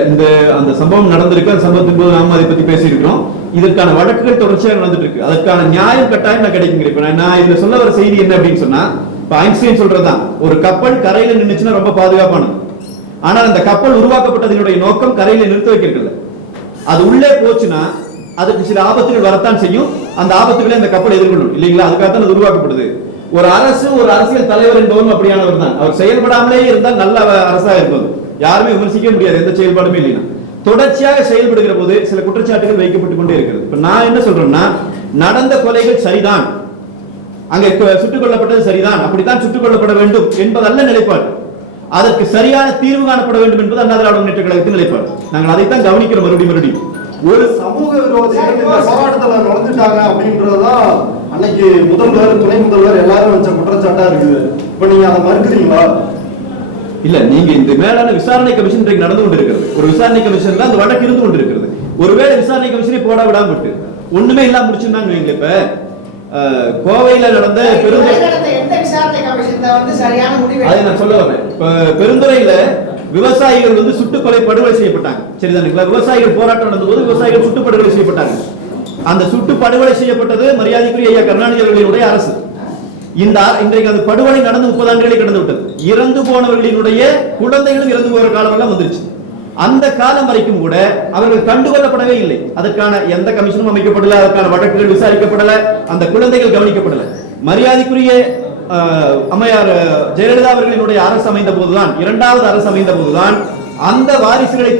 அந்த சம்பவம் நடந்திருக்கு. அந்த சம்பவத்தின் போது நாம அதை பத்தி பேசியிருக்கிறோம். இதற்கான வழக்குகள் தொடர்ச்சியாக நடந்துட்டு இருக்கு. அதற்கான நியாயம் கட்டாயம் நான் கிடைக்குங்க. இப்ப நான் இதுல சொல்ல வர செய்தி என்ன அப்படின்னு சொன்னா, இப்ப ஐன்ஸ்டீன் சொல்றதுதான், ஒரு கப்பல் கரையில நின்னுச்சுன்னா ரொம்ப பாதுகாப்பானது. ஆனால் அந்த கப்பல் உருவாக்கப்பட்டதனுடைய நோக்கம் கரையில நிறுத்த வைக்கிறது. அது உள்ளே போச்சுன்னா அதுக்கு சில ஆபத்துகள் வரத்தான் செய்யும். அந்த ஆபத்துகளை அந்த கப்பல் எதிர்கொள்ளும் இல்லைங்களா? அதுக்காகத்தான் அது உருவாக்கப்படுது. ஒரு அரசு, ஒரு அரசியல் தலைவர் என்பவரும் அப்படியானவர் தான். அவர் செயல்படாமலே இருந்தால் நல்ல அரசாக இருப்பது, யாருமே விமர்சிக்க முடியாது, எந்த செயல்பாடுமே இல்லைன்னா. தொடர்ச்சியாக செயல்படுகிற போது சில குற்றச்சாட்டுகள் வைக்கப்பட்டு கொண்டே இருக்கிறது. இப்ப நான் என்ன சொல்றேன்னா, நடந்த கொலைகள் சரிதான், அங்கே சுட்டுக் கொல்லப்பட்டது சரிதான், அப்படித்தான் சுட்டுக் கொல்லப்பட வேண்டும் என்பதல்ல நிலைப்பாடு. அதற்கு சரியான தீர்வு காணப்பட வேண்டும் என்பது அண்ணா திராவிட முன்னேற்ற கழகத்தின் நிலைப்பாடு. நாங்கள் அதைத்தான் கவனிக்கிறோம் மறுபடியும். ஒரு சமூக விரோதிகள் இந்த போராட்டத்துல நுழைஞ்சிட்டாங்க அப்படின்றதுதான் அன்னைக்கு முதல்வர், துணை முதல்வர் எல்லாரும் வச்ச குற்றச்சாட்டா இருக்குது. இப்ப நீங்க அதை மறுக்கிறீங்களா? இல்ல, நீங்க இந்த மேலான விசாரணை கமிஷன் இன்றைக்கு நடந்து கொண்டிருக்கிறது. ஒரு விசாரணை கமிஷன் தான் அந்த வழக்கு இருந்து கொண்டிருக்கிறது. ஒருவேளை விசாரணை கமிஷனை போட விடாம விட்டு ஒண்ணுமே இல்லாம முடிச்சிருந்தாங்க வைங்க. இப்ப கோவையில நடந்த அதை நான் சொல்ல வரேன். இப்ப பெருந்துறையில விவசாயிகள் வந்து சுட்டுக்கொலை படுகொலை செய்யப்பட்டாங்க, சரிதானுங்களா? விவசாயிகள் போராட்டம் நடந்த போது விவசாயிகள் சுட்டு படுகொலை செய்யப்பட்டாங்க. அந்த சுட்டு படுகொலை செய்யப்பட்டது மரியாதைக்குரிய ஐயா கருணாநிதி அவர்களுடைய அரசு. இன்றைக்கு அந்த படுகொலை நடந்து 30 ஆண்டுகளை கடந்து விட்டது. இறந்து போனவர்களினுடைய குழந்தைகளும் இறந்து போகிற காலம் எல்லாம் வந்துருச்சு. அந்த காலம் வரைக்கும் கூட அவர்கள் கண்டுகொள்ளப்படவே இல்லை. அதற்கான எந்த கமிஷனும் அமைக்கப்படல, அதற்கான வழக்குகள் விசாரிக்கப்படல, அந்த குழந்தைகள் கவனிக்கப்படல. மரியாதைக்குரிய அம்மையார் ஜெயலலிதா அவர்களினுடைய அரசு அமைந்த போதுதான், இரண்டாவது அரசு அமைந்த போதுதான் அந்த வாரிசுகளை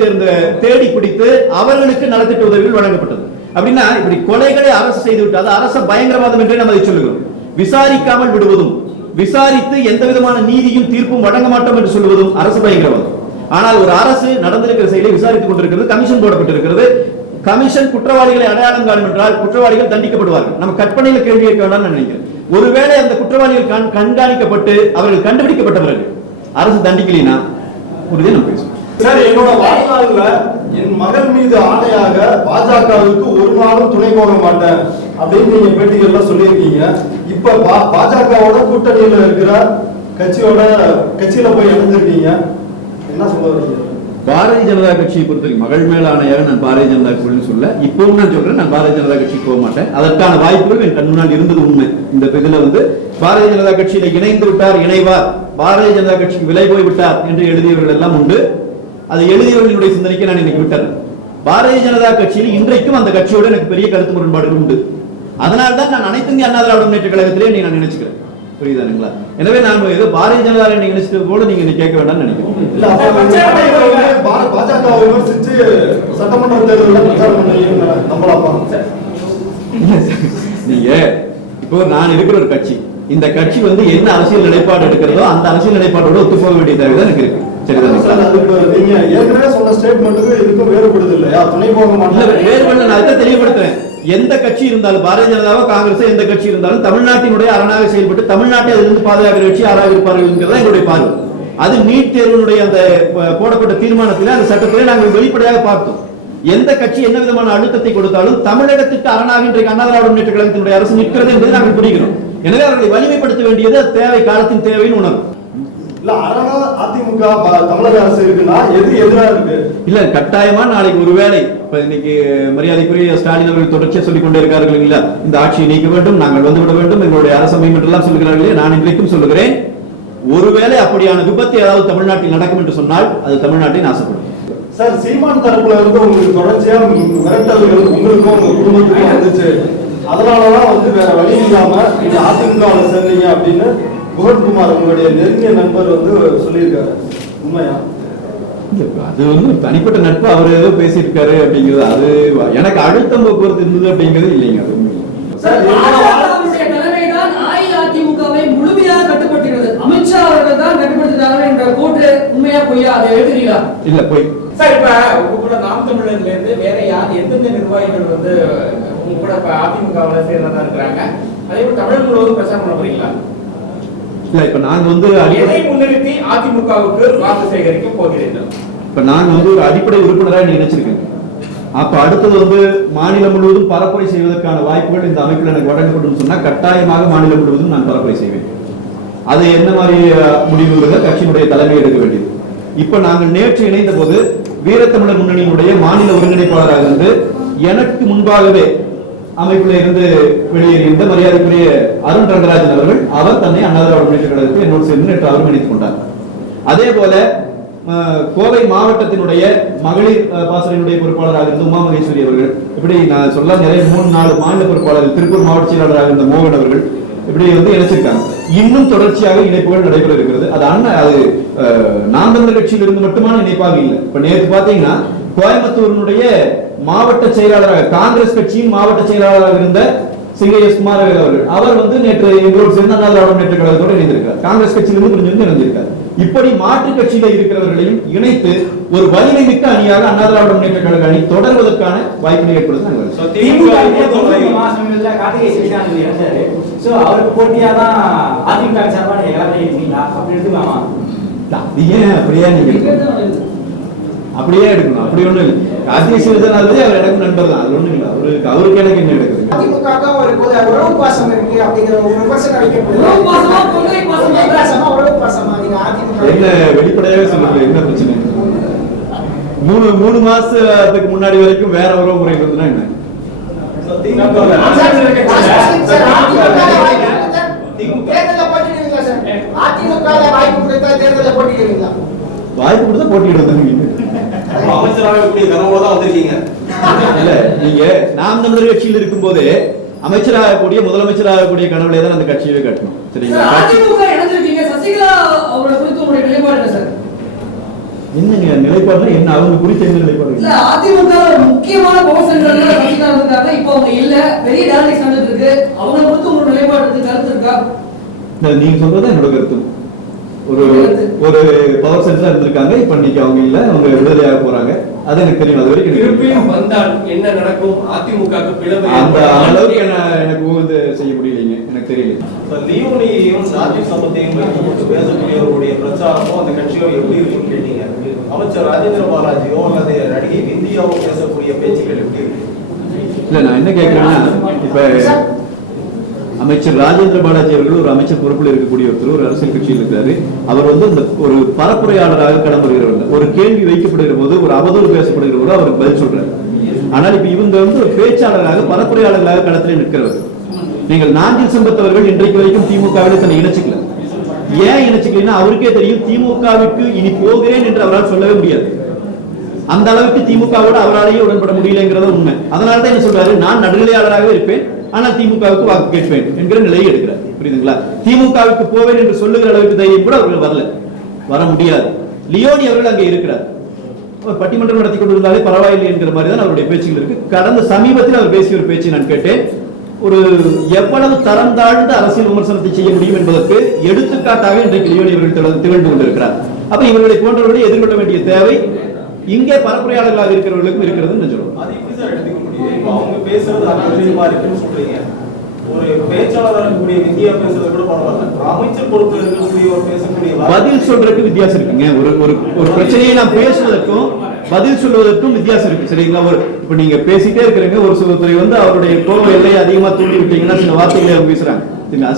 தேடி பிடித்து அவர்களுக்கு நலத்திட்ட உதவிகள் வழங்கப்பட்டது. அப்படின்னா இப்படி கொலைகளை அரசு செய்து விட்டது அரச பயங்கரவாதம் என்றே நம்ம அதை சொல்லுகிறோம். விசாரிக்காமல் விடுவதும், விசாரித்து எந்த விதமான நீதியும் தீர்ப்பும் வழங்க மாட்டோம் என்று சொல்வதும் அரசு பயங்கரவாதம். ஆனால் ஒரு அரசு நடந்திருக்கிற செயலை விசாரித்துக் கொண்டிருக்கிறது, கமிஷன் போடப்பட்டிருக்கிறது. கமிஷன் குற்றவாளிகளை அடையாளம் காணும் என்றால் குற்றவாளிகள் தண்டிக்கப்படுவார்கள். நம்ம கற்பனையில கேள்வி கேட்க வேண்டாம்னு நினைக்கிறேன். ஒருவேளை அந்த குற்றவாளிகள் கண்காணிக்கப்பட்டு அவர்கள் கண்டுபிடிக்கப்பட்ட பிறகு அரசு தண்டிக்கலைன்னா உறுதியா நம்ம பேசுவோம். சார், என்னோட வாழ்நாள்ல என் மகன் மீது ஆணையாக பாஜகவுக்கு ஒரு நாளும் துணை போக மாட்டேன் அப்படின்னு நீங்க பேட்டிகள்ல சொல்லியிருக்கீங்க. இப்ப பாஜகவோட கூட்டணியில இருக்கிற கட்சியில போய் இணைஞ்சிருக்கீங்க, என்ன சொல்ல வரீங்க? பாரதிய ஜனதா கட்சியை பொறுத்தவரைக்கும் மகள் மேல் ஆணையாக நான் பாரதிய ஜனதா கட்சி சொல்ல, இப்பவும் நான் சொல்றேன், நான் பாரதிய ஜனதா கட்சிக்கு போக மாட்டேன். அதற்கான வாய்ப்புகள் என் கண் முன்னால் இருந்தது உண்மை. இந்த இதுல வந்து பாரதிய ஜனதா கட்சியில இணைந்து விட்டார், இணைவார், பாரதிய ஜனதா கட்சிக்கு விலை போய் விட்டார் என்று எழுதியவர்கள் எல்லாம் உண்டு. அது எழுதியவர்களுடைய சிந்தனைக்கு நான் இன்னைக்கு விட்டேன். பாரதிய ஜனதா கட்சியில் இன்றைக்கும் அந்த கட்சியோட எனக்கு பெரிய கருத்து முரண்பாடுகள் உண்டு. அதனால்தான் நான் அனைத்து இந்திய அண்ணா திராவிட முன்னேற்ற கழகத்திலே நான் நினைச்சுக்கிறேன். புரியுதானுங்களா? எனவே நான் ஏதோ பாரதிய ஜனதா நினைச்சது போல நீங்க கேட்க வேண்டாம்னு நினைக்கிறேன். பாஜக விமர்சிச்சு சட்டமன்ற தேர்தலில் பிரச்சாரம் பண்ணீங்க நம்பலாமா? நீங்க இப்போ நான் இருக்கிற ஒரு கட்சி, இந்த கட்சி வந்து என்ன அரசியல் நிலைப்பாடு எடுக்கிறதோ அந்த அரசியல் நிலைப்பாடோட ஒத்து போக வேண்டிய தேவைதான் எனக்கு இருக்கு. நீங்க ஏற்கனவே சொன்ன ஸ்டேட்மெண்ட்டுக்கு இதுக்கும் வேறுபடுது இல்லையா? துணை போக மாட்டேன் வேறுபடல. நான் அதை தெளிவுபடுத்துறேன். எந்த கட்சி இருந்தாலும், பாரதிய ஜனதாவோ காங்கிரஸ் எந்த கட்சி இருந்தாலும் தமிழ்நாட்டினுடைய அரணாக செயல்பட்டு தமிழ்நாட்டை அதிலிருந்து பாதுகாக்கிற கட்சி யாராக இருப்பார்கள் என்கிறதா எங்களுடைய பார்வை. அது நீட் தேர்வினுடைய அந்த போடப்பட்ட தீர்மானத்தில் அந்த சட்டத்திலே நாங்கள் வெளிப்படையாக பார்த்தோம். எந்த கட்சி என்ன விதமான அழுத்தத்தை கொடுத்தாலும் தமிழகத்திற்கு அரணாக இன்றைக்கு அண்ணா திராவிட முன்னேற்ற கழகத்தினுடைய அரசு நிற்கிறது என்பதை நாங்கள் புரிகிறோம். எனவே அவர்களை வலிமைப்படுத்த வேண்டியது தேவை, காலத்தின் தேவைன்னு உணரும். அதிமுக தமிழக அரசு இருக்குன்னா எது எதிராக இருக்கு? இல்ல, கட்டாயமா நாளைக்கு ஒருவேளை இப்ப இன்னைக்கு மரியாதைக்குரிய ஸ்டாலின் அவர்கள் தொடர்ச்சியா சொல்லிக் கொண்டே இருக்கார்கள் இல்ல, இந்த ஆட்சியை நீக்க வேண்டும், நாங்கள் வந்துவிட வேண்டும், எங்களுடைய அரசு அமையும் என்றெல்லாம் சொல்லுகிறார்களே. நான் இன்றைக்கும் சொல்லுகிறேன், ஒருவேளை அப்படியான விபத்து ஏதாவது தமிழ்நாட்டில் நடக்கும் என்று சொன்னால் அது தமிழ்நாட்டை நாசப்படும். சார், சீமான் தரப்புல இருந்து உங்களுக்கு தொடர்ச்சியா மிரட்டல்கள் உங்களுக்கும் உங்க குடும்பத்துக்கும் வந்துச்சு. அதனாலதான் வந்து வேற வழி இல்லாம நீங்க அதிமுகவில் சேர்ந்தீங்க அப்படின்னு புகழ்குமார் உங்களுடைய நெருங்கிய நண்பர் வந்து சொல்லியிருக்காரு. உண்மையா? அது வந்து தனிப்பட்ட நட்பு, அவர் ஏதோ பேசியிருக்காரு அப்படிங்கிறது, அது எனக்கு அழுத்தம் போக்குவரத்து இருந்தது அப்படிங்கிறது இல்லைங்க. தலைமைதான் அஇஅதிமுகவை முழுமையாக கட்டுப்படுத்துகிறது, அமித்ஷா அவர்கள் தான் கட்டுப்படுத்துறாங்க என்ற கூற்று உண்மையா பொய்யா? அதை எழுதுறீங்களா? இல்ல, போய். சார், இப்ப உங்க கூட நாம் தமிழர்ல இருந்து வேற யார் எந்தெந்த நிர்வாகிகள் வந்து உங்க கூட இப்ப அதிமுகவுல சேர்ந்ததா இருக்கிறாங்க? அதே போல தமிழ் முழுவதும் பிரச்சாரம் பண்ண போறீங்களா? இல்ல, இப்ப நாங்க வந்து எதை முன்னிறுத்தி அதிமுகவுக்கு வாக்கு சேகரிக்க போகிறீர்கள்? இப்ப நாங்க வந்து ஒரு அடிப்படை உறுப்பினராக நினைச்சிருக்கேன். அப்ப அடுத்தது வந்து மாநிலம் முழுவதும் பரப்புரை செய்வதற்கான வாய்ப்புகள் இந்த அமைப்பில் எனக்கு வழங்கப்படும் சொன்னா கட்டாயமாக மாநிலம் முழுவதும் நான் பரப்புரை செய்வேன். அது என்ன மாதிரி முடிவுங்கிறத கட்சியினுடைய தலைமை எடுக்க வேண்டியது. இப்ப நாங்கள் நேற்று இணைந்த போது வீரத்தமிழர் முன்னணியினுடைய மாநில ஒருங்கிணைப்பாளராக இருந்து எனக்கு முன்பாகவே அமைப்புல இருந்து வெளியேறியிருந்த மரியாதைக்குரிய அருண் ரங்கராஜன் அவர்கள் அவர் தன்னை அண்ணா திராவிட முன்னேற்ற கழகத்தில் என்னோடு சேர்ந்து நேற்று அவரும் இணைத்துக் கொண்டார். அதே போல கோவை மாவட்டத்தினுடைய மகளிர் பாசறையினுடைய பொறுப்பாளராக இருந்த உமா மகேஸ்வரி அவர்கள், இப்படி நான் சொல்ல நிறைய 3-4 மாநில பொறுப்பாளர்கள், திருப்பூர் மாவட்ட செயலாளராக இருந்த மோகன் அவர்கள் இப்படி இணைச்சிருக்காங்க. இன்னும் தொடர்ச்சியாக இணைப்புகள் நடைபெற இருக்கிறது. அது அது நாம் தமிழர் கட்சியில் இருந்து மட்டுமான இணைப்பாக இல்லை. இப்ப நேற்று பாத்தீங்கன்னா கோயம்புத்தூரினுடைய மாவட்ட செயலாளராக காங்கிரஸ் கட்சியின் மாவட்ட செயலாளராக இருந்த சிங்கையஸ் குமாரவேல் அவர்கள் அவர் நேற்று எங்களோடு சேர்ந்த அண்ணா திராவிட முன்னேற்ற கழகத்தோடு இணைந்திருக்கார். காங்கிரஸ் கட்சியிலிருந்து கொஞ்சம் இணைந்திருக்கார். இப்படி மாற்று கட்சியில இருக்கிறவர்களையும் இணைத்து ஒரு வலிமை மிக்க அணியாக அண்ணா திராவிட முன்னேற்ற கழக அணி தொடர்வதற்கான வாய்ப்பினை ஏற்படுத்தி அவருக்கு போட்டியாதான் அதிமுக சார்பான எல்லாமே இருக்கீங்களா அப்படி எடுத்துக்கலாமா? ஏன் அப்படியே நீங்க அப்படியே எடுக்கணும். அப்படி ஒண்ணு இல்லை. கார்த்திகை சிவசனாலே அவர் எனக்கு நண்பர் தான். அது ஒண்ணு இல்லை. அவருக்கு எனக்கு என்ன எடுக்குது? அதிமுக ஒரு உறவு பாசம் இருக்கு அப்படிங்கிற ஒரு விமர்சனம் வைக்கப்படுது. உறவு பாசமா நீங்க அதிமுக என்ன வெளிப்படையாவே சொல்லுங்க, என்ன பிரச்சனை? 3 மாசத்துக்கு முன்னாடி வரைக்கும் வேற உறவு முறை இருந்ததுன்னா என்ன? வாய்ப்பு கொடுத்தா போட்டியிடுவாங்க. இல்ல, நீங்க நாம் தமிழர் கட்சியில் இருக்கும் போது அமைச்சராகக்கூடிய முதலமைச்சராகக்கூடிய கனவுல தான் அந்த கட்சியவே கட்டணும். சரிங்களா? என்னங்க நிலைப்பாடு என்ன? அவங்க குறித்த என்ன நிலைப்பாடு? இல்ல, அதிமுக முக்கியமான பவர் சென்டர்ல சசிகலா இருந்தாங்க. இப்போ அவங்க இல்ல, பெரிய டாலிக்ஸ் நடந்துட்டு இருக்கு. அவங்க குறித்து உங்க நிலைப்பாடு கருத்து இருக்கா? நீங்க சொல்றதா என்னோட கருத்து. ஒரு பவர் சென்டரா இருந்திருக்காங்க. இப்ப இன்னைக்கு அவங்க இல்ல, அவங்க விடுதலையாக போறாங்க. அது எனக்கு தெரியும். அது வரைக்கும் வந்தால் என்ன நடக்கும்? அதிமுக அந்த அளவுக்கு எனக்கு செய்ய முடியலைங்க. எனக்கு தெரியல. லியோனியையும் சாதி சமத்தையும் பேசக்கூடியவர்களுடைய பிரச்சாரமும் அந்த கட்சியோ எப்படி இருக்குன்னு கேட்டீங்க. அமைச்சர் ராஜேந்திர பாலாஜியோ அல்லது நடிகை இந்தியாவோ பேசக்கூடிய பேச்சுகள் எப்படி இருக்கு? இல்ல, நான் என்ன கேட்கிறேன்னா, இப்ப அமைச்சர் ராஜேந்திர பாலாஜி அவர்கள் ஒரு அமைச்சர் பொறுப்பில் இருக்கக்கூடிய ஒருத்தர், ஒரு அரசியல் கட்சியில் இருக்கிறாரு. அவர் இந்த ஒரு பரப்புரையாளராக களம்புகிறவர். ஒரு கேள்வி வைக்கப்படுகிற போது, ஒரு அவதூறு பேசப்படுகிற போது அவருக்கு பதில் சொல்றாரு. ஆனால் இப்ப இவங்க ஒரு பேச்சாளராக பரப்புரையாளர்களாக களத்தில் நிற்கிறவர். நீங்கள் நாஞ்சில் சம்பத் அவர்கள் இன்றைக்கு வரைக்கும் திமுகவில் தன்னை இணைச்சிக்கல. ஏன் இணைச்சிக்கலன்னா அவருக்கே தெரியும் திமுகவிற்கு இனி போகிறேன் என்று அவரால் சொல்லவே முடியாது. அந்த அளவுக்கு திமுகவோடு அவராலேயே உடன்பட முடியலங்கிறத உண்மை. அதனாலதான் என்ன சொல்றாரு, நான் நடுநிலையாளராகவே இருப்பேன், ஆனால் திமுகவுக்கு வாக்கு கேட்பேன் என்கிற நிலையை எடுக்கிறார். புரியுதுங்களா? திமுகவுக்கு போவேன் என்று சொல்லுகிற அளவுக்கு தைரியம் கூட அவர்கள் வர முடியாது. லியோனி அவர்கள் அங்கே இருக்கிறார். பட்டிமன்றம் நடத்தி கொண்டிருந்தாலே பரவாயில்லை என்கிற மாதிரி தான் அவருடைய பேச்சுகள் இருக்கு. கடந்த சமீபத்தில் அவர் பேசிய ஒரு பேச்சு நான் கேட்டேன். ஒரு எவ்வளவு தரம் தாழ்ந்த அரசியல் விமர்சனத்தை செய்ய முடியும் என்பதற்கு எடுத்துக்காட்டாக இன்றைக்கு லியோனி அவர்கள் திகழ்ந்து கொண்டிருக்கிறார். அப்ப இவர்களை போன்றவர்களை எதிர்கொள்ள வேண்டிய தேவை இங்கே பரப்புரையாளர்களாக இருக்கிறவர்களுக்கும் இருக்கிறதுன்னு சொல்லுவோம். அவங்க பேசுறது அனாவசியமா இருக்குன்னு சொல்றீங்க. ஒரு பேச்சாளராக இருக்கக்கூடிய வித்யா பேசுறது கூட பரவாயில்ல. அமைச்சர் பொறுப்பு இருக்கக்கூடிய ஒரு பேசக்கூடிய பதில் சொல்றதுக்கு வித்தியாசம் இருக்குங்க. ஒரு பிரச்சனையை நாம் பேசுவதற்கும் பதில் சொல்வதற்கும் வித்தியாசம் இருக்கு. சரிங்களா? இப்ப நீங்க பேசிட்டே இருக்கிறீங்க, ஒரு சிலத்துறை அவருடைய கோப எல்லையை அதிகமா தூண்டி விட்டீங்கன்னா சில வார்த்தைகளை அவங்க பேசுறாங்க.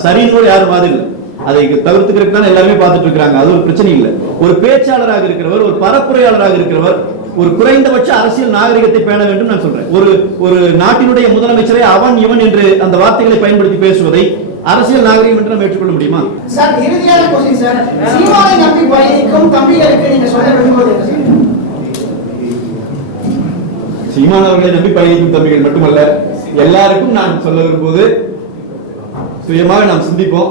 சரின்னு யாரும் வாதில் இல்லை. அதை தவிர்த்துக்கிறதுக்கு தான் எல்லாருமே பார்த்துட்டு இருக்காங்க. அது ஒரு பிரச்சனை இல்லை. ஒரு பேச்சாளராக இருக்கிறவர், ஒரு பரப்புரையாளராக இருக்கிறவர் ஒரு குறைந்தபட்ச அரசியல் நாகரிகத்தை பேண வேண்டும் நான் சொல்றேன். ஒரு நாட்டினுடைய முதலமைச்சரை அவன் இவன் என்று அந்த வார்த்தைகளை பயன்படுத்தி பேசுவதை அரசியல் நாகரிகம் என்று நாம் ஏற்றுக்கொள்ள முடியுமா? சார், இறுதியான क्वेश्चन சார். சீமானை நம்பி பயணிக்கும் தம்பிகளுக்கு நீங்க சொல்ல விரும்புவது என்ன சார்? சீமான் அவர்களை நம்பி பயணிக்கும் தம்பிகள் மட்டுமல்ல, எல்லாருக்கும் நான் சொல்ல விரும்புவது, சுயமாக நாம் சிந்திப்போம்.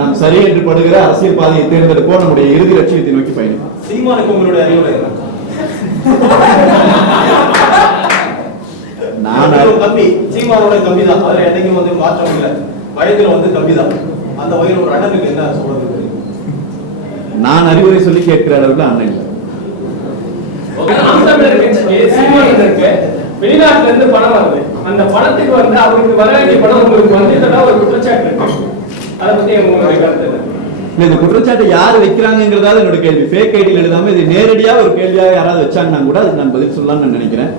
நாம் சரி என்று படுகிற அரசியல் பாதையை தேர்ந்தெடுப்போம். நம்முடைய இறுதி லட்சியத்தை நோக்கி பயணிப்போம். சீமானுக்கு உங்களுடைய அறிவுரை என்ன? தம்பி சீமானோட தம்பி தான். அதுல என்னைக்கும் மாற்றம் இல்லை. வயதுல தம்பி தான். அந்த வயது ஒரு அண்ணனுக்கு என்ன சொல்றது? நான் அறிவுரை சொல்லி கேட்கிற அளவுக்கு அண்ணன் இல்லை. வெளிநாட்டுல இருந்து பணம் வருது. அந்த பணத்துக்கு அவருக்கு வர வேண்டிய பணம் உங்களுக்கு ஒரு குற்றச்சாட்டு இருக்கு. அதை பத்தி உங்களுடைய கருத்து என்ன? இந்த குற்றச்சாட்டை யாரு வைக்கிறாங்கிறதாவது என்னோட கேள்வி. ஃபேக் ஐடியில் எழுதாம இது நேரடியா ஒரு கேள்வியாக யாராவது வச்சாங்கன்னா கூட அதுக்கு நான் பதில் சொல்லலாம்னு நான் நினைக்கிறேன்.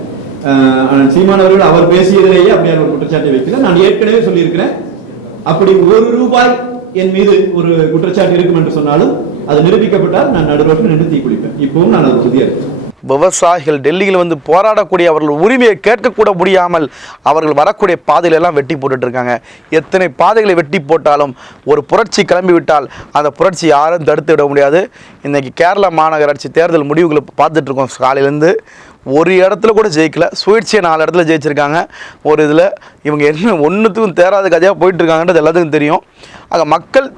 சீமான் அவர்கள் அவர் பேசியதிலேயே அப்படியான ஒரு குற்றச்சாட்டை வைக்கல. நான் ஏற்கனவே சொல்லியிருக்கிறேன், அப்படி ₹1 என் மீது ஒரு குற்றச்சாட்டு இருக்கும் என்று சொன்னாலும் அது நிரூபிக்கப்பட்டால் நான் நடுரோட்டில் நின்று தீ குளிப்பேன். இப்பவும் நான் அது உறுதியா இருக்கேன். விவசாயிகள் டெல்லியில் வந்து போராடக்கூடிய அவர்கள் உரிமையை கேட்கக்கூட முடியாமல் அவர்கள் வரக்கூடிய பாதைகளெல்லாம் வெட்டி போட்டுட்ருக்காங்க. எத்தனை பாதைகளை வெட்டி போட்டாலும் ஒரு புரட்சி கிளம்பிவிட்டால் அந்த புரட்சி யாரும் தடுத்து விட முடியாது. இன்றைக்கி கேரளா மாநகராட்சி தேர்தல் முடிவுகளை பார்த்துட்ருக்கோம். காலையிலேருந்து ஒரு இடத்துல கூட ஜெயிக்கல. சுயேட்சையை 4 இடத்துல ஜெயிச்சிருக்காங்க. ஒரு இதில் இவங்க என்ன ஒன்றுத்துக்கும் தேராத கதையாக போயிட்டுருக்காங்கன்றது எல்லாத்துக்கும் தெரியும். ஆக மக்கள்